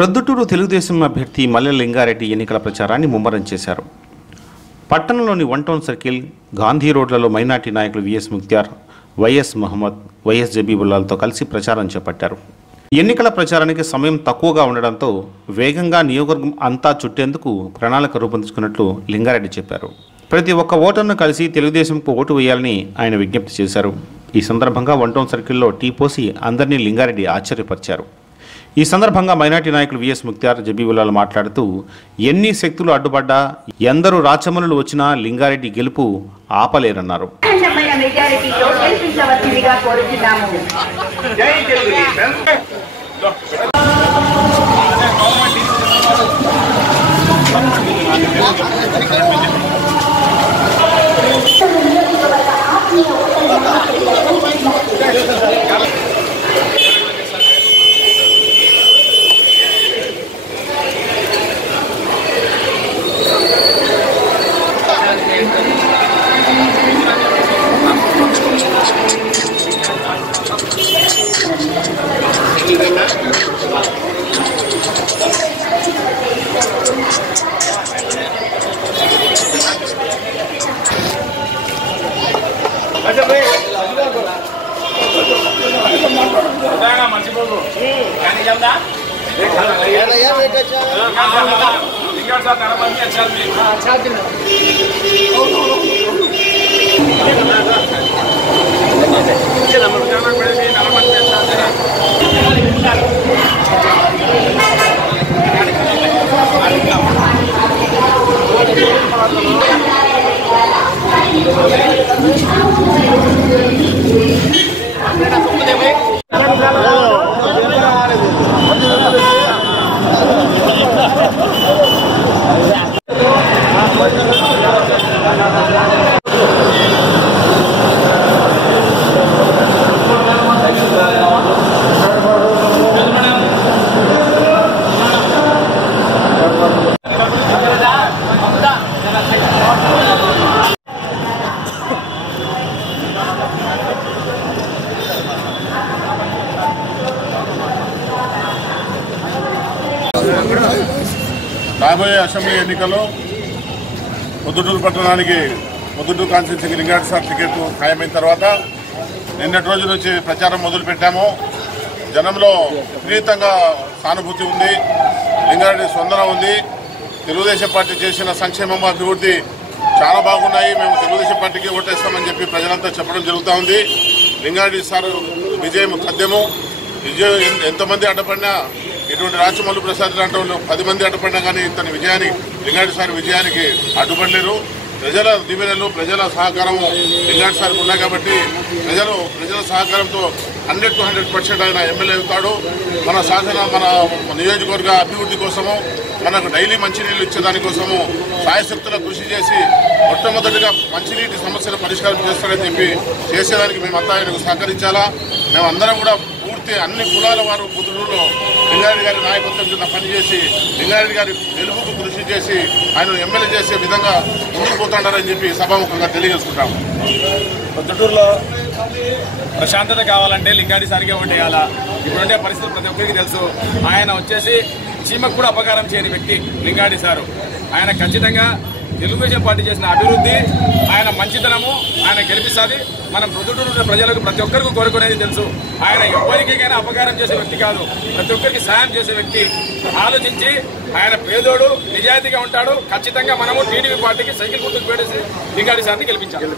ప్రొద్దుటూరు తెలుగుదేశం అభ్యర్థి మల్లె లింగారెడ్డి ఎన్నికల ప్రచారాన్ని ముమ్మరం చేశారు. పట్టణంలోని 1 టౌన్ సర్కిల్, గాంధీ రోడ్లలో మైనార్టీ నాయకులు విఎస్ ముక్త్యార్, వైఎస్ మహమ్మద్, వైఎస్ జబీబుల్లాలతో కలిసి ప్రచారం చేపట్టారు. ఎన్నికల ప్రచారానికి సమయం తక్కువగా ఉండడంతో వేగంగా నియోజకవర్గం అంతా చుట్టేందుకు ప్రణాళిక రూపొందించుకున్నట్లు లింగారెడ్డి చెప్పారు. ప్రతి ఒక్క ఓటర్ను కలిసి తెలుగుదేశంకు ఓటు వేయాలని ఆయన విజ్ఞప్తి చేశారు. ఈ సందర్భంగా 1 టౌన్ సర్కిల్లో టీ పోసి అందరినీ లింగారెడ్డి ఆశ్చర్యపరిచారు. ఈ సందర్భంగా మైనార్టీ నాయకులు విఎస్ ముక్త్యార్, జబీబుల్లాలు మాట్లాడుతూ ఎన్ని శక్తులు అడ్డుపడ్డా, ఎందరూ రాచమనులు వచ్చినా లింగారెడ్డి గెలుపు ఆపలేరన్నారు. రాబోయే అసెంబ్లీ ఎన్నికల్లో పొద్దుటూరు పట్టణానికి, పొద్దుటూరు కాన్స్టిట్యూన్సీకి లింగారెడ్డి సార్ టికెట్ ఖాయమైన తర్వాత నిన్నటి రోజు నుంచి ప్రచారం మొదలుపెట్టాము. జనంలో విపరీతంగా సానుభూతి ఉంది, లింగారెడ్డి స్పందన ఉంది. తెలుగుదేశం పార్టీ చేసిన సంక్షేమం, అభివృద్ధి చాలా బాగున్నాయి, మేము తెలుగుదేశం పార్టీకి ఓటేస్తామని చెప్పి ప్రజలంతా చెప్పడం జరుగుతూ ఉంది. లింగారెడ్డి సార్ విజయం తథ్యము. విజయం ఎంతమంది అడ్డపడినా, ఇటువంటి రాచమల్లు ప్రసాద్ లాంటి వాళ్ళు 10 మంది అడ్డుపడినా కానీ ఇతని లింగారెడ్డి సార్ విజయానికి అడ్డుపడలేరు. ప్రజల దీవెనలు, ప్రజల సహకారము లింగారెడ్డి సార్కి ఉన్నాయి కాబట్టి ప్రజల సహకారంతో 100 to 100% ఆయన ఎమ్మెల్యే అవుతాడు. మన నియోజకవర్గ అభివృద్ధి కోసము, మనకు డైలీ మంచినీళ్ళు ఇచ్చేదానికోసము సాయశక్తుల కృషి చేసి మొట్టమొదటిగా మంచినీటి సమస్యల పరిష్కారం చేస్తాడని చెప్పి చేసేదానికి మేమంతా ఆయనకు సహకరించాలా. మేమందరం కూడా అన్ని కులాల వారు పొద్దుటూరులో లింగారెడ్డి గారి నాయకత్వం కింద పనిచేసి లింగారెడ్డి గారి గెలుపుకు కృషి చేసి ఆయన ఎమ్మెల్యే చేసే విధంగా ముందుకు పోతాడని చెప్పి సభాముఖంగా తెలియజేసుకుంటాము. పొద్దుటూరులో ప్రశాంతత కావాలంటే లింగారెడ్డి సార్కే ఓటేయాలా. ఇప్పుడుండే పరిస్థితులు ప్రతి ఒక్కరికి తెలుసు. ఆయన వచ్చేసి చీమకు కూడా అపకారం చేయని వ్యక్తి లింగారెడ్డి సారు. ఆయన ఖచ్చితంగా తెలుగుదేశం పార్టీ చేసిన అభివృద్ధి, ఆయన మంచితనము ఆయన గెలిపిస్తుంది. మనం పొద్దుటూరు ప్రజలకు ప్రతి ఒక్కరికి కోరుకునేది తెలుసు. ఆయన ఎవరికైనా అపకారం చేసే వ్యక్తి కాదు, ప్రతి ఒక్కరికి సాయం చేసే వ్యక్తి. ఆలోచించి ఆయన పేదోడు, నిజాయితీగా ఉంటాడు. ఖచ్చితంగా మనము టీడీపీ పార్టీకి సైకిల్ గుర్తుకు పెట్టేసి లింగారెడ్డి సార్ని గెలిపించాలి.